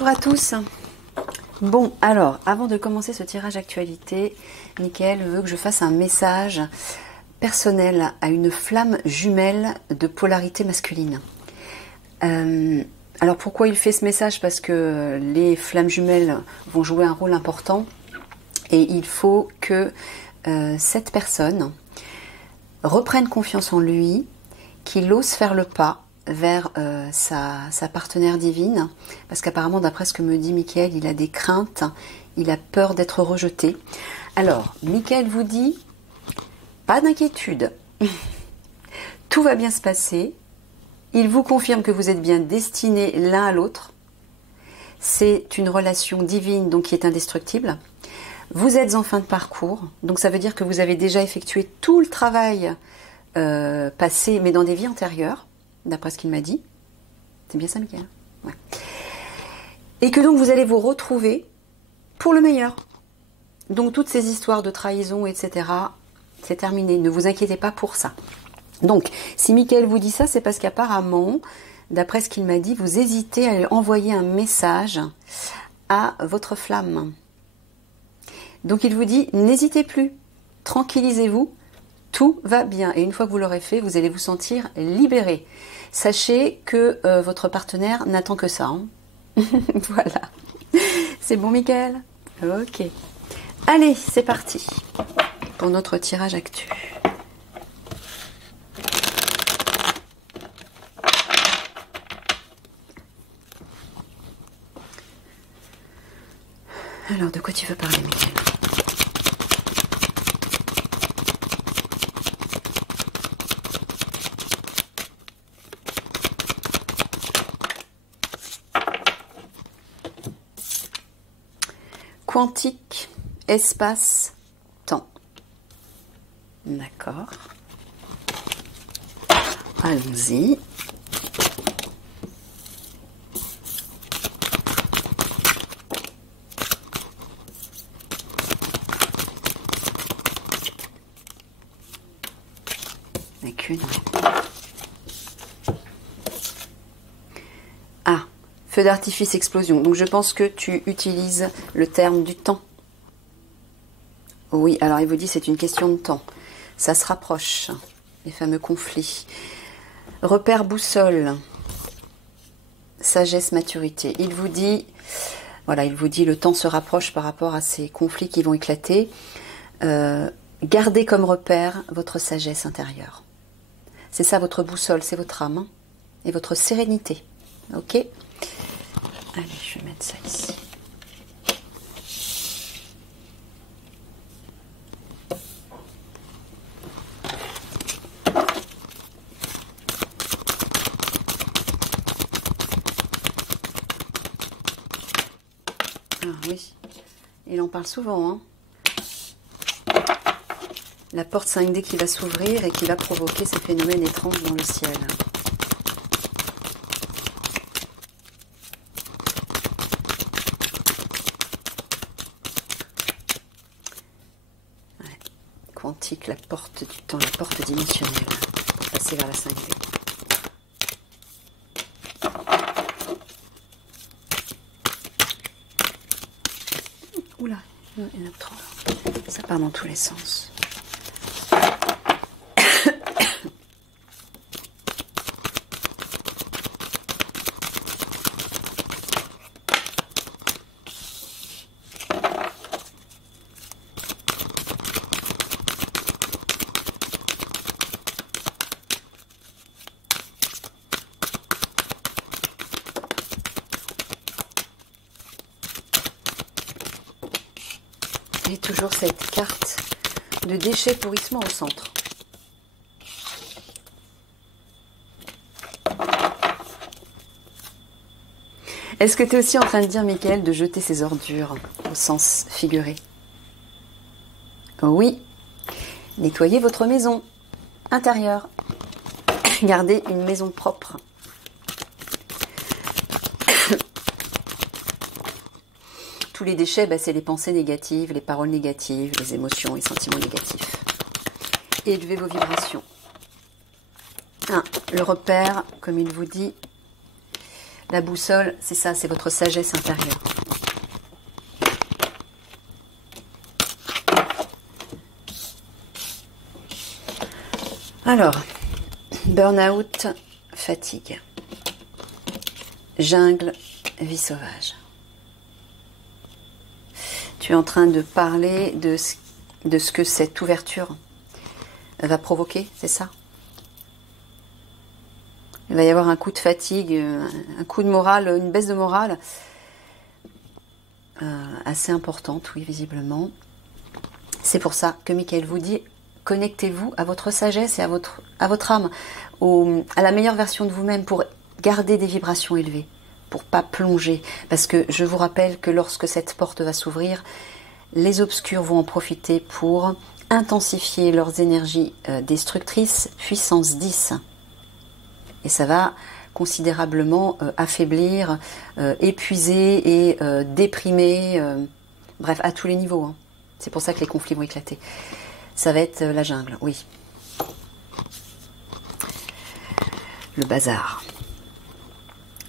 Bonjour à tous. Bon, alors, avant de commencer ce tirage actualité, Mickaël veut que je fasse un message personnel à une flamme jumelle de polarité masculine. Alors pourquoi il fait ce message? Parce que les flammes jumelles vont jouer un rôle important et il faut que cette personne reprenne confiance en lui, qu'il ose faire le pas vers sa partenaire divine, parce qu'apparemment, d'après ce que me dit Mickaël, il a des craintes, il a peur d'être rejeté. Alors, Mickaël vous dit, pas d'inquiétude, tout va bien se passer, il vous confirme que vous êtes bien destinés l'un à l'autre, c'est une relation divine, donc qui est indestructible. Vous êtes en fin de parcours, donc ça veut dire que vous avez déjà effectué tout le travail passé, mais dans des vies antérieures, d'après ce qu'il m'a dit. C'est bien ça, Mickaël? Ouais. Et que donc vous allez vous retrouver pour le meilleur. Donc toutes ces histoires de trahison, etc., c'est terminé. Ne vous inquiétez pas pour ça. Donc, si Mickaël vous dit ça, c'est parce qu'apparemment, d'après ce qu'il m'a dit, vous hésitez à envoyer un message à votre flamme. Donc il vous dit, n'hésitez plus, tranquillisez-vous, tout va bien. Et une fois que vous l'aurez fait, vous allez vous sentir libéré. Sachez que votre partenaire n'attend que ça. Hein. Voilà. C'est bon, Mickaël? Ok. Allez, c'est parti pour notre tirage actu. Alors, de quoi tu veux parler, Mickaël? Quantique, espace, temps. D'accord. Allons-y. Avec une. Ah, feu d'artifice, explosion. Donc je pense que tu utilises le terme du temps. Oui, alors il vous dit c'est une question de temps. Ça se rapproche, les fameux conflits. Repère, boussole, sagesse, maturité. Il vous dit, voilà, il vous dit le temps se rapproche par rapport à ces conflits qui vont éclater. Gardez comme repère votre sagesse intérieure. C'est ça votre boussole, c'est votre âme hein, et votre sérénité. Ok? Allez, je vais mettre ça ici. Ah oui, il en parle souvent. Hein. La porte 5D qui va s'ouvrir et qui va provoquer ces phénomènes étranges dans le ciel. Ouais. Quantique, la porte du temps, la porte dimensionnelle pour passer vers la 5D. Oula, il y en a trop. Ça part dans tous les sens. Et toujours cette carte de déchets pourrissement au centre. Est-ce que tu es aussi en train de dire, Mickaël, de jeter ses ordures au sens figuré? Oui. Nettoyez votre maison intérieure. Gardez une maison propre. Tous les déchets, c'est les pensées négatives, les paroles négatives, les émotions, les sentiments négatifs. Et élevez vos vibrations. Le repère, comme il vous dit, La boussole, c'est ça, c'est votre sagesse intérieure. Alors, burn-out, fatigue, jungle, vie sauvage. Tu es en train de parler de ce que cette ouverture va provoquer, c'est ça? Il va y avoir un coup de fatigue, un coup de morale, une baisse de morale assez importante, oui, visiblement. C'est pour ça que Michael vous dit, connectez-vous à votre sagesse et à votre âme, à la meilleure version de vous-même pour garder des vibrations élevées, pour pas plonger. Parce que je vous rappelle que lorsque cette porte va s'ouvrir, les obscurs vont en profiter pour intensifier leurs énergies destructrices, puissance 10. Et ça va considérablement affaiblir, épuiser et déprimer, bref, à tous les niveaux. Hein. C'est pour ça que les conflits vont éclater. Ça va être la jungle, oui. Le bazar.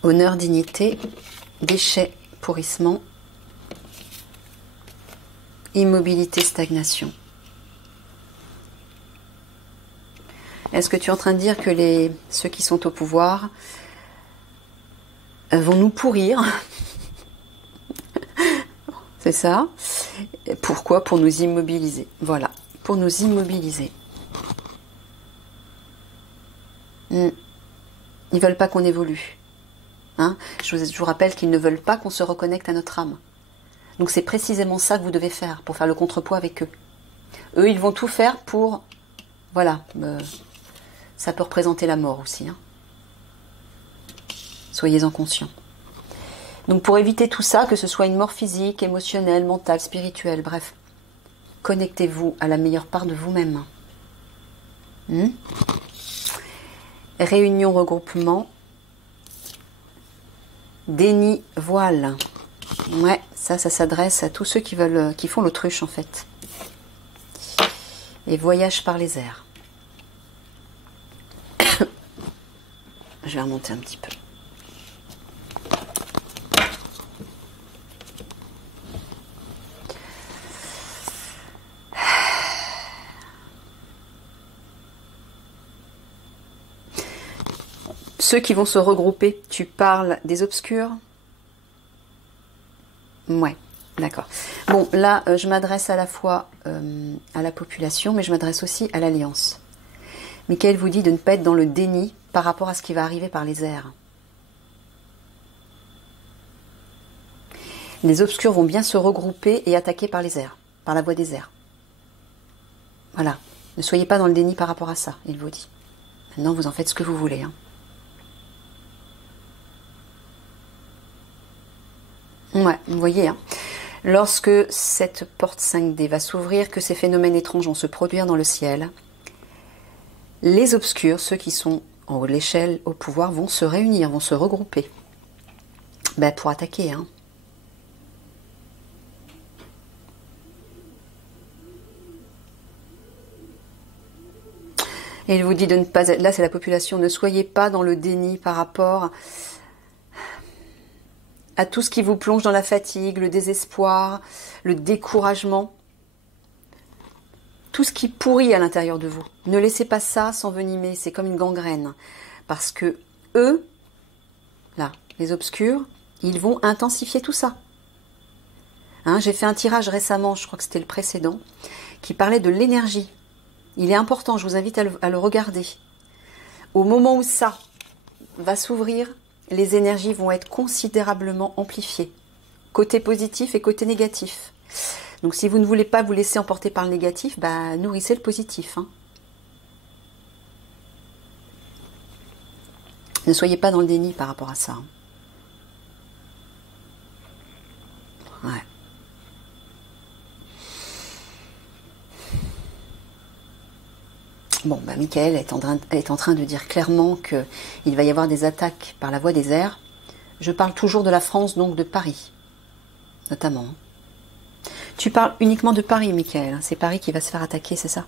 Honneur, dignité, déchets, pourrissement, immobilité, stagnation. Est-ce que tu es en train de dire que ceux qui sont au pouvoir vont nous pourrir? C'est ça. Pourquoi? Pour nous immobiliser. Voilà. Pour nous immobiliser. Ils ne veulent pas qu'on évolue. Hein? Je vous rappelle qu'ils ne veulent pas qu'on se reconnecte à notre âme. Donc c'est précisément ça que vous devez faire pour faire le contrepoids avec eux. Eux, ils vont tout faire pour... Voilà. Ça peut représenter la mort aussi. Hein. Soyez-en conscients. Donc pour éviter tout ça, que ce soit une mort physique, émotionnelle, mentale, spirituelle, bref, connectez-vous à la meilleure part de vous-même. Réunion, regroupement, déni, voile. Ouais, ça s'adresse à tous ceux qui font l'autruche en fait. Et voyage par les airs. Je vais remonter un petit peu. Ceux qui vont se regrouper, tu parles des obscurs? Ouais, d'accord. Bon, là, je m'adresse à la fois à la population, mais je m'adresse aussi à l'Alliance. Michael vous dit de ne pas être dans le déni par rapport à ce qui va arriver par les airs. Les obscurs vont bien se regrouper et attaquer par les airs, par la voie des airs. Voilà. Ne soyez pas dans le déni par rapport à ça, il vous dit. Maintenant, vous en faites ce que vous voulez. Hein. Ouais, vous voyez, hein. Lorsque cette porte 5D va s'ouvrir, que ces phénomènes étranges vont se produire dans le ciel, les obscurs, ceux qui sont en haut de l'échelle au pouvoir, vont se réunir, vont se regrouper pour attaquer. Hein. Et il vous dit de ne pas être... Là, c'est la population. Ne soyez pas dans le déni par rapport à tout ce qui vous plonge dans la fatigue, le désespoir, le découragement. Tout ce qui pourrit à l'intérieur de vous. Ne laissez pas ça s'envenimer. C'est comme une gangrène. Parce que eux, là, les obscurs, ils vont intensifier tout ça. Hein, j'ai fait un tirage récemment, je crois que c'était le précédent, qui parlait de l'énergie. Il est important, je vous invite à le regarder. Au moment où ça va s'ouvrir, les énergies vont être considérablement amplifiées. Côté positif et côté négatif. Donc si vous ne voulez pas vous laisser emporter par le négatif, nourrissez le positif. Hein. Ne soyez pas dans le déni par rapport à ça. Hein. Ouais. Bon, Michael est en train de dire clairement qu'il va y avoir des attaques par la voie des airs. Je parle toujours de la France, donc de Paris, notamment. Tu parles uniquement de Paris, Michael. C'est Paris qui va se faire attaquer, c'est ça?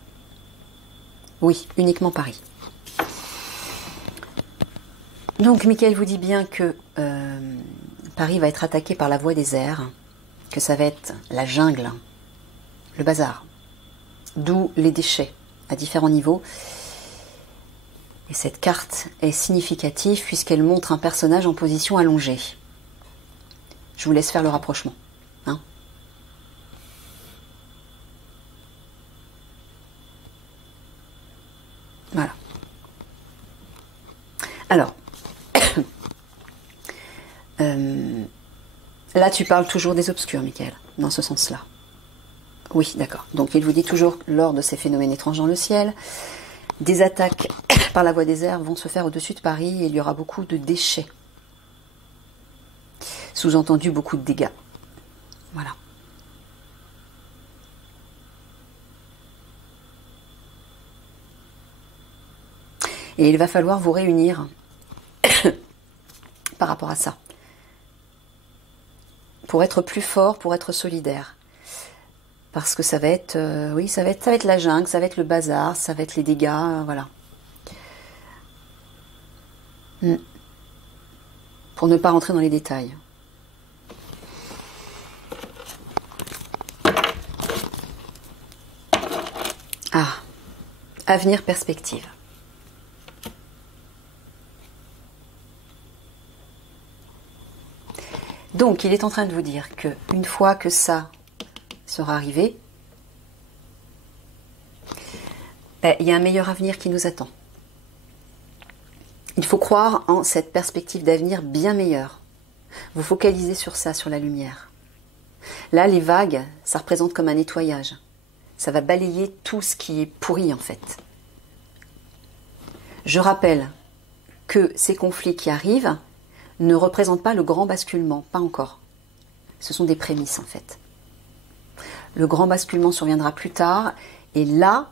Oui, uniquement Paris. Donc, Michael vous dit bien que Paris va être attaqué par la voie des airs, que ça va être la jungle, le bazar, d'où les déchets à différents niveaux. Et cette carte est significative puisqu'elle montre un personnage en position allongée. Je vous laisse faire le rapprochement. Hein. Voilà. Alors, là tu parles toujours des obscurs, Michael, dans ce sens-là. Oui, d'accord. Donc il vous dit toujours, lors de ces phénomènes étranges dans le ciel, des attaques par la voie des airs vont se faire au-dessus de Paris et il y aura beaucoup de déchets. Sous-entendu, beaucoup de dégâts. Voilà. Et il va falloir vous réunir par rapport à ça. Pour être plus fort, pour être solidaire. Parce que ça va être, oui, ça va être la jungle, ça va être le bazar, ça va être les dégâts, voilà. Pour ne pas rentrer dans les détails. Ah, avenir, perspective. Donc, il est en train de vous dire que une fois que ça sera arrivé, il y a un meilleur avenir qui nous attend. Il faut croire en cette perspective d'avenir bien meilleure. Vous focalisez sur ça, sur la lumière. Là, les vagues, ça représente comme un nettoyage. Ça va balayer tout ce qui est pourri, en fait. Je rappelle que ces conflits qui arrivent ne représentent pas le grand basculement, pas encore. Ce sont des prémices, en fait. Le grand basculement surviendra plus tard, et là,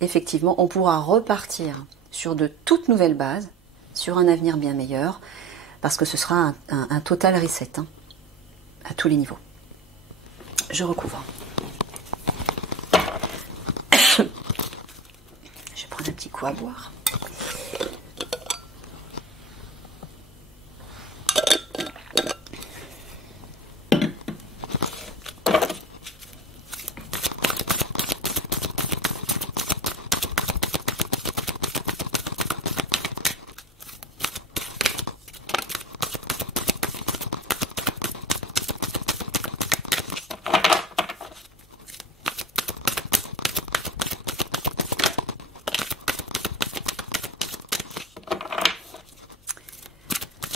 effectivement, on pourra repartir sur de toutes nouvelles bases, sur un avenir bien meilleur, parce que ce sera un total reset, hein, à tous les niveaux. Je recouvre. Je vais prendre un petit coup à boire.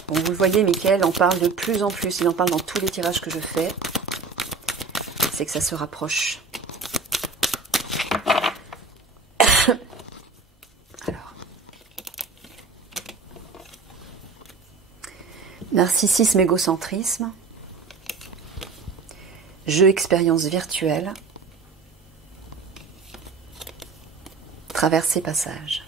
Bon, vous le voyez, Michael en parle de plus en plus. Il en parle dans tous les tirages que je fais. C'est que ça se rapproche. Alors. Narcissisme, égocentrisme. Jeu, expérience virtuelle. Traversée, passage.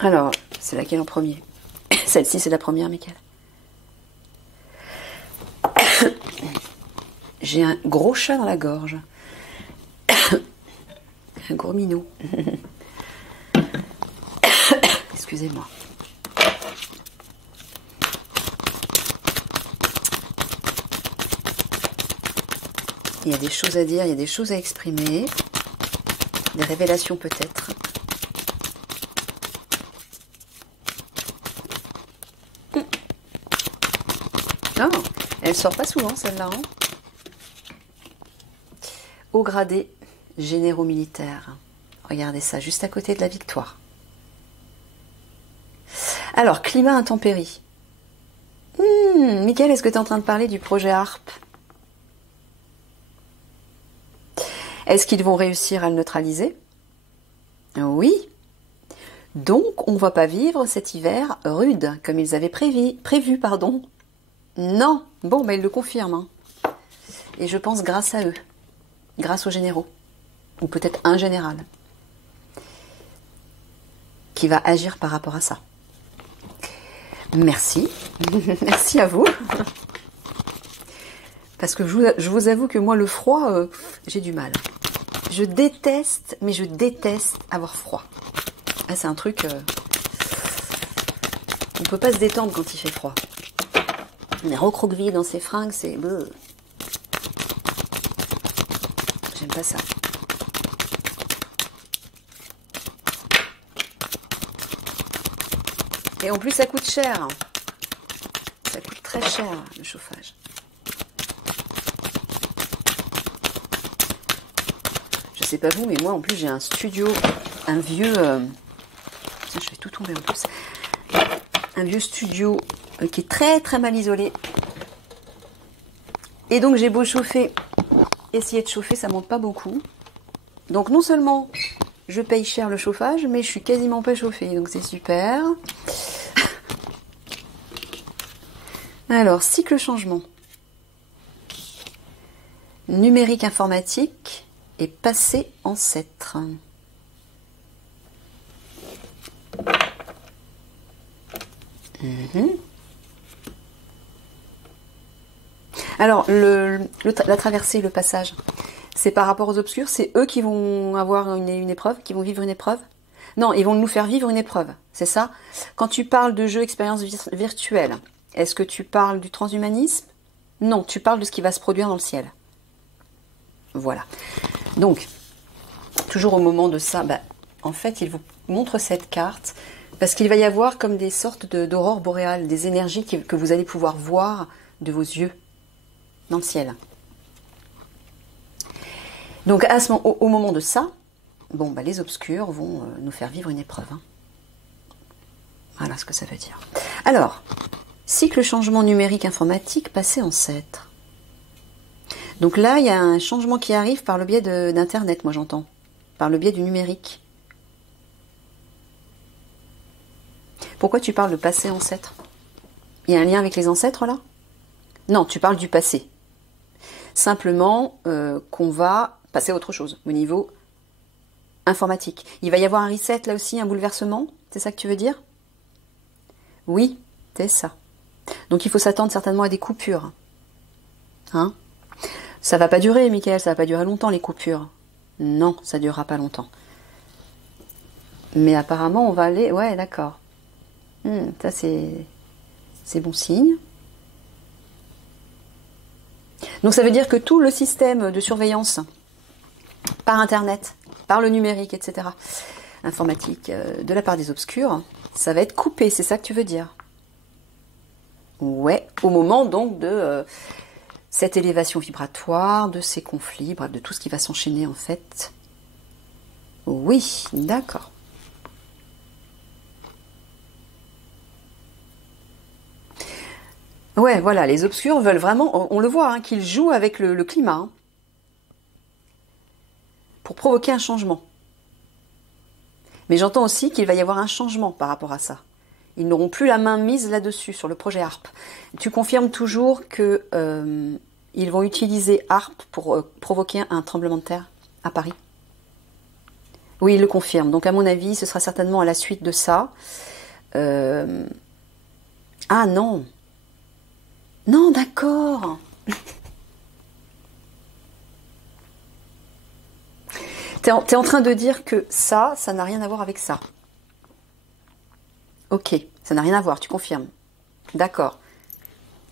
Alors, c'est laquelle en premier? Celle-ci, c'est la première, Michael. J'ai un gros chat dans la gorge. Un gros minou. Excusez-moi. Il y a des choses à dire, il y a des choses à exprimer. Des révélations peut-être. Oh, elle sort pas souvent celle-là. Hein. Haut gradé, généraux militaires. Regardez ça, juste à côté de la victoire. Alors, climat intempérie. Mickaël, est-ce que tu es en train de parler du projet HARP? Est-ce qu'ils vont réussir à le neutraliser? Oui. Donc, on ne va pas vivre cet hiver rude, comme ils avaient prévu. Non. Bon, mais ils le confirment. Hein. Et je pense grâce à eux. Grâce aux généraux. Ou peut-être un général. qui va agir par rapport à ça. Merci. Merci à vous. Parce que je vous avoue que moi, le froid, j'ai du mal. Je déteste, mais je déteste avoir froid. Ah, c'est un truc... on peut pas se détendre quand il fait froid. On est recroquevillé dans ses fringues, c'est... J'aime pas ça. Et en plus, ça coûte cher. Ça coûte très cher, le chauffage. Je sais pas vous, mais moi, en plus, j'ai un studio, un vieux... Tiens, je vais tout tomber en plus. Un vieux studio qui est très, très mal isolé. Et donc, j'ai beau chauffer, essayer de chauffer, ça monte pas beaucoup. Donc, non seulement je paye cher le chauffage, mais je suis quasiment pas chauffée. Donc, c'est super. Alors, cycle changement. Numérique informatique et passé ancêtre. Alors, la traversée, le passage, c'est par rapport aux obscurs, c'est eux qui vont avoir une épreuve, qui vont vivre une épreuve. Non, ils vont nous faire vivre une épreuve, c'est ça? Quand tu parles de jeux, expériences virtuelles, est-ce que tu parles du transhumanisme? Non, tu parles de ce qui va se produire dans le ciel. Voilà. Donc, toujours au moment de ça, en fait, il vous montre cette carte, parce qu'il va y avoir comme des sortes d'aurores boréales, des énergies que vous allez pouvoir voir de vos yeux dans le ciel. Donc, au moment de ça, les obscurs vont nous faire vivre une épreuve. Hein. Voilà ce que ça veut dire. Alors, cycle changement numérique informatique passé ancêtre. Donc là, il y a un changement qui arrive par le biais d'Internet, moi j'entends. Par le biais du numérique. Pourquoi tu parles de passé ancêtre? Il y a un lien avec les ancêtres là? Non, tu parles du passé. Simplement qu'on va passer à autre chose, au niveau informatique. Il va y avoir un reset là aussi, un bouleversement? C'est ça que tu veux dire? Oui, c'est ça. Donc il faut s'attendre certainement à des coupures. Hein? Ça va pas durer, Michael, ça va pas durer longtemps les coupures. Non, ça durera pas longtemps. Mais apparemment, on va aller... Ouais, d'accord. Ça, c'est bon signe. Donc ça veut dire que tout le système de surveillance par Internet, par le numérique, etc., informatique, de la part des obscurs, ça va être coupé, c'est ça que tu veux dire? Ouais, au moment donc de cette élévation vibratoire, de ces conflits, bref, de tout ce qui va s'enchaîner en fait. Oui, d'accord. Ouais, voilà, les obscurs veulent vraiment, on le voit, hein, qu'ils jouent avec le climat hein, pour provoquer un changement. Mais j'entends aussi qu'il va y avoir un changement par rapport à ça. Ils n'auront plus la main mise là-dessus, sur le projet HARP. Tu confirmes toujours que ils vont utiliser HARP pour provoquer un tremblement de terre à Paris? Oui, il le confirme. Donc à mon avis, ce sera certainement à la suite de ça. Ah non. Non, d'accord. T'es en train de dire que ça n'a rien à voir avec ça. Ok, ça n'a rien à voir, tu confirmes. D'accord.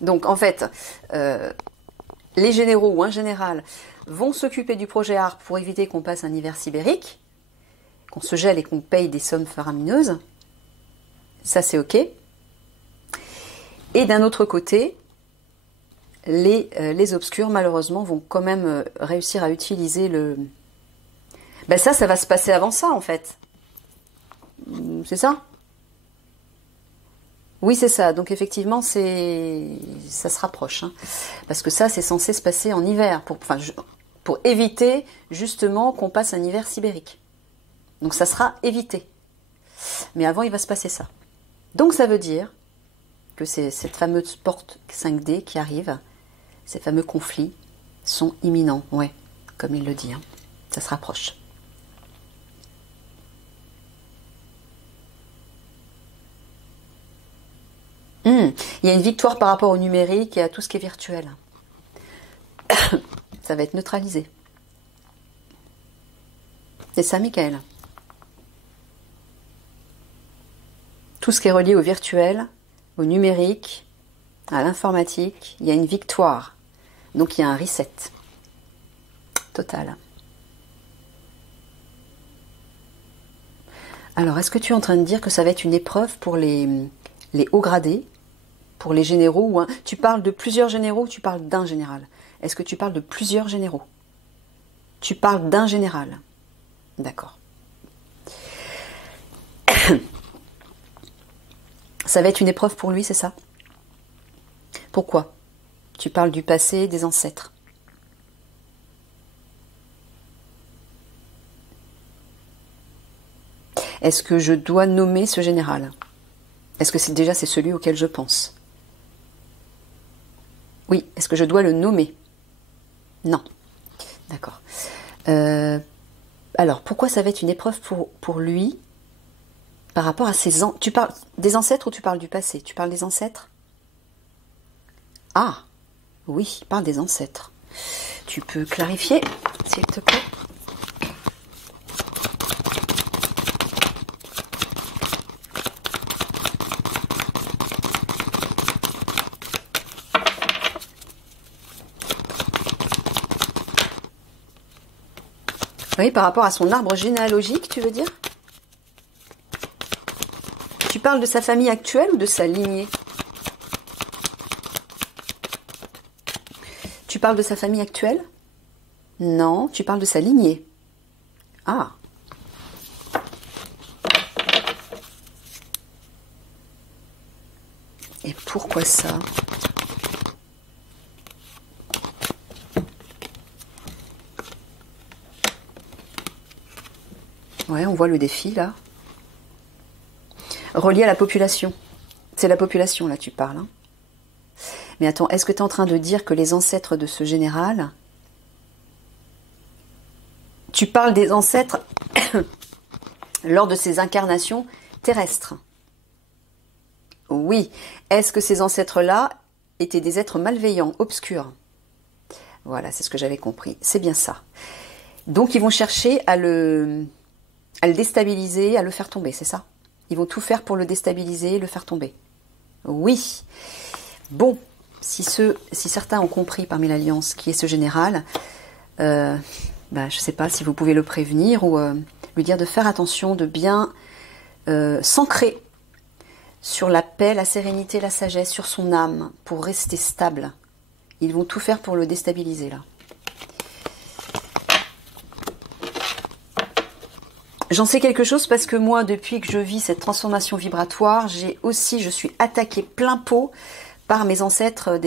Donc en fait, les généraux ou un général vont s'occuper du projet HARP pour éviter qu'on passe un hiver sibérique, qu'on se gèle et qu'on paye des sommes faramineuses. Ça c'est ok. Et d'un autre côté, les obscurs malheureusement vont quand même réussir à utiliser le... ça va se passer avant ça en fait. C'est ça? Oui, c'est ça. Donc effectivement, ça se rapproche. Hein. Parce que ça, c'est censé se passer en hiver, pour éviter justement qu'on passe un hiver sibérique. Donc ça sera évité. Mais avant, il va se passer ça. Donc ça veut dire que cette fameuse porte 5D qui arrive, ces fameux conflits, sont imminents. Ouais, comme il le dit. Hein. Ça se rapproche. Il y a une victoire par rapport au numérique et à tout ce qui est virtuel. Ça va être neutralisé. C'est ça, Michael. Tout ce qui est relié au virtuel, au numérique, à l'informatique, il y a une victoire. Donc il y a un reset total. Alors, est-ce que tu es en train de dire que ça va être une épreuve pour les hauts gradés, pour les généraux ou tu parles de plusieurs généraux ou tu parles d'un général? Est-ce que tu parles de plusieurs généraux? Tu parles d'un général. D'accord. Ça va être une épreuve pour lui, c'est ça? Pourquoi? Tu parles du passé, des ancêtres. Est-ce que je dois nommer ce général? Est-ce que c'est celui auquel je pense? Oui. Est-ce que je dois le nommer? Non. D'accord. Alors, pourquoi ça va être une épreuve pour lui par rapport à ses... Tu parles des ancêtres ou tu parles du passé? Tu parles des ancêtres? Ah, oui, parle des ancêtres. Tu peux clarifier, s'il te plaît? Oui, par rapport à son arbre généalogique, tu veux dire? Tu parles de sa famille actuelle ou de sa lignée? Tu parles de sa famille actuelle? Non, tu parles de sa lignée. Ah. Et pourquoi ça? Ouais, on voit le défi là. Relié à la population. C'est la population là, tu parles. Hein. Mais attends, est-ce que tu es en train de dire que les ancêtres de ce général... Tu parles des ancêtres lors de ses incarnations terrestres? Oui. Est-ce que ces ancêtres-là étaient des êtres malveillants, obscurs? Voilà, c'est ce que j'avais compris. C'est bien ça. Donc ils vont chercher à le déstabiliser, à le faire tomber, c'est ça? Ils vont tout faire pour le déstabiliser, le faire tomber. Oui. Bon, si certains ont compris parmi l'Alliance qui est ce général, je ne sais pas si vous pouvez le prévenir ou lui dire de faire attention, de bien s'ancrer sur la paix, la sérénité, la sagesse, sur son âme, pour rester stable. Ils vont tout faire pour le déstabiliser, là. J'en sais quelque chose parce que moi, depuis que je vis cette transformation vibratoire, je suis attaquée plein pot par mes ancêtres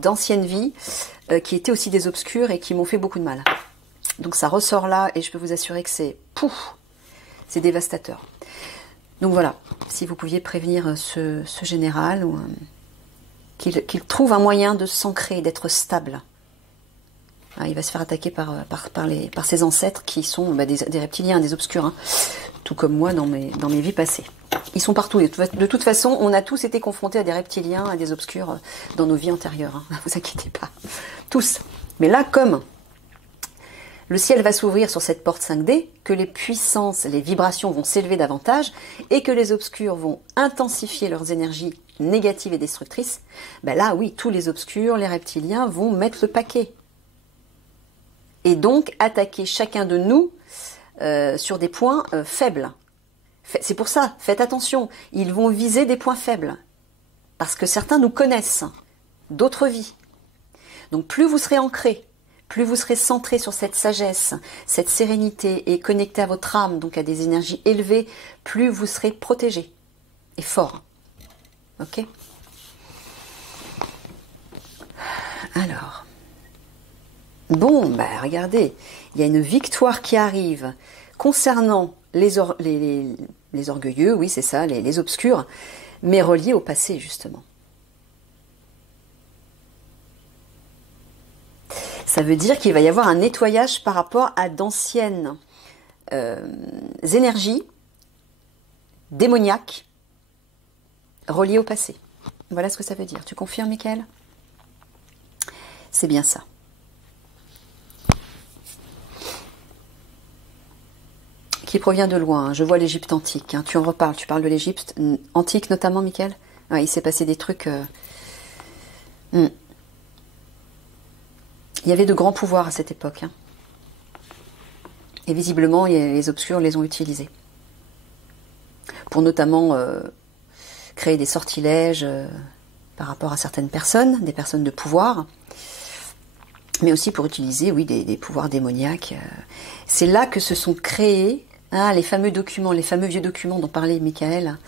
d'anciennes vies qui étaient aussi des obscurs et qui m'ont fait beaucoup de mal. Donc ça ressort là et je peux vous assurer que c'est dévastateur. Donc voilà, si vous pouviez prévenir ce général qu'il trouve un moyen de s'ancrer, d'être stable. Ah, il va se faire attaquer par ses ancêtres qui sont des reptiliens, des obscurs, hein, tout comme moi dans mes vies passées. Ils sont partout. De toute façon, on a tous été confrontés à des reptiliens, à des obscurs dans nos vies antérieures. Hein, ne vous inquiétez pas. Tous. Mais là, comme le ciel va s'ouvrir sur cette porte 5D, que les puissances, les vibrations vont s'élever davantage et que les obscurs vont intensifier leurs énergies négatives et destructrices, là, oui, tous les obscurs, les reptiliens vont mettre le paquet. Et donc attaquer chacun de nous sur des points faibles. C'est pour ça, faites attention, ils vont viser des points faibles. Parce que certains nous connaissent, d'autres vies. Donc plus vous serez ancré, plus vous serez centré sur cette sagesse, cette sérénité et connecté à votre âme, donc à des énergies élevées, plus vous serez protégé et fort. Ok? Alors... Bon, regardez, il y a une victoire qui arrive concernant les orgueilleux, oui c'est ça, les obscurs, mais reliés au passé justement. Ça veut dire qu'il va y avoir un nettoyage par rapport à d'anciennes énergies démoniaques reliées au passé. Voilà ce que ça veut dire. Tu confirmes, Michael? C'est bien ça. Qui provient de loin. Je vois l'Égypte antique. Tu en reparles. Tu parles de l'Égypte antique notamment, Michael? Ouais, il s'est passé des trucs... Il y avait de grands pouvoirs à cette époque. Et visiblement, les obscurs les ont utilisés. Pour notamment créer des sortilèges par rapport à certaines personnes, des personnes de pouvoir. Mais aussi pour utiliser, oui, des pouvoirs démoniaques. C'est là que se sont créés les fameux documents, les fameux vieux documents dont parlait Michael.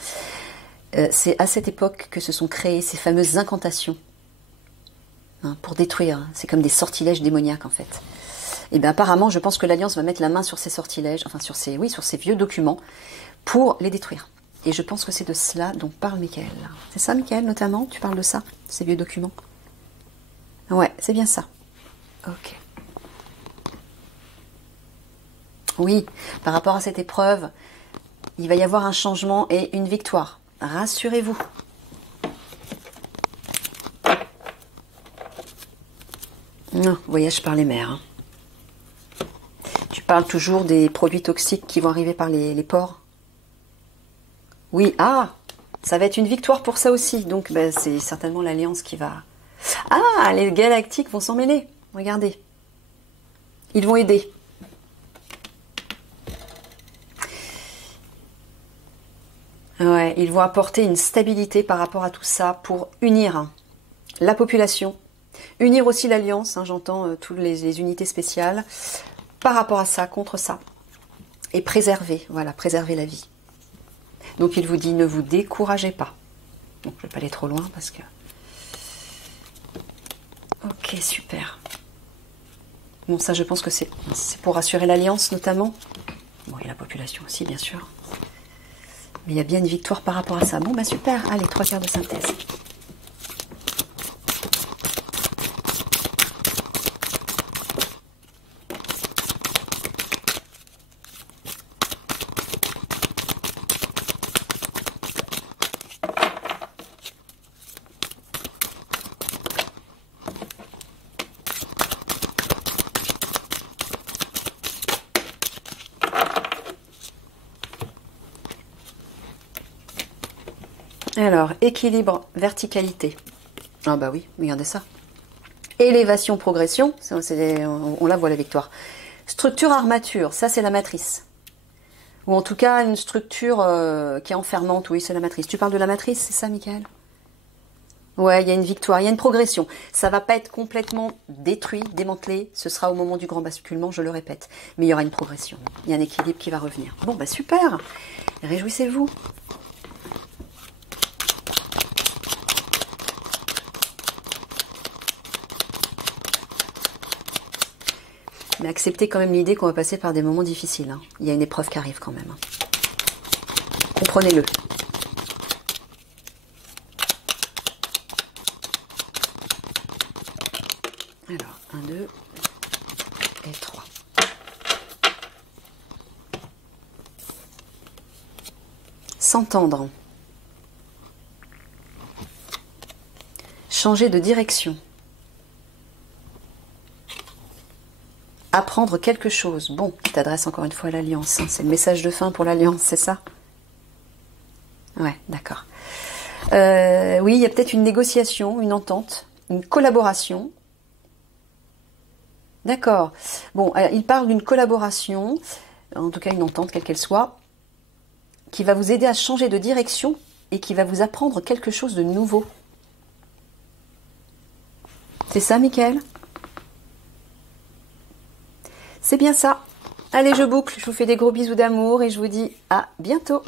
C'est à cette époque que se sont créées ces fameuses incantations. Pour détruire. C'est comme des sortilèges démoniaques en fait. Et bien apparemment, je pense que l'Alliance va mettre la main sur ces sortilèges, enfin sur ces vieux documents, pour les détruire. Et je pense que c'est de cela dont parle Michael. C'est ça, Michael, notamment? Tu parles de ça, ces vieux documents? Ouais, c'est bien ça. Ok. Oui, par rapport à cette épreuve, il va y avoir un changement et une victoire. Rassurez-vous. Non, voyage par les mers. Tu parles toujours des produits toxiques qui vont arriver par les ports? Oui, ça va être une victoire pour ça aussi. Donc, c'est certainement l'Alliance qui va... Ah, les galactiques vont s'en mêler. Regardez. Ils vont aider. Ouais, ils vont apporter une stabilité par rapport à tout ça pour unir la population, unir aussi l'Alliance, j'entends toutes les unités spéciales, par rapport à ça, contre ça, et préserver, voilà, préserver la vie. Donc il vous dit, ne vous découragez pas. Donc je ne vais pas aller trop loin parce que... Ok, super. Bon, ça je pense que c'est pour rassurer l'Alliance notamment. Bon, et la population aussi, bien sûr. Mais il y a bien une victoire par rapport à ça. Bon, super. Allez, 3 quarts de synthèse. Alors, équilibre, verticalité. Ah bah oui, regardez ça. Élévation, progression, on la voit la victoire. Structure, armature, ça c'est la matrice. Ou en tout cas une structure qui est enfermante, oui c'est la matrice. Tu parles de la matrice, c'est ça Michael? Ouais, il y a une victoire, il y a une progression. Ça va pas être complètement détruit, démantelé, ce sera au moment du grand basculement, je le répète. Mais il y aura une progression, il y a un équilibre qui va revenir. Bon super, réjouissez-vous. Mais acceptez quand même l'idée qu'on va passer par des moments difficiles. Il y a une épreuve qui arrive quand même. Comprenez-le. Alors, 1, 2 et 3. S'entendre. Changer de direction. Apprendre quelque chose. Bon, tu t'adresses encore une fois à l'Alliance. C'est le message de fin pour l'Alliance, c'est ça? Ouais, d'accord. Oui, il y a peut-être une négociation, une entente, une collaboration. D'accord. Bon, il parle d'une collaboration, en tout cas une entente, quelle qu'elle soit, qui va vous aider à changer de direction et qui va vous apprendre quelque chose de nouveau. C'est ça, Michael? C'est bien ça. Allez, je boucle. Je vous fais des gros bisous d'amour et je vous dis à bientôt.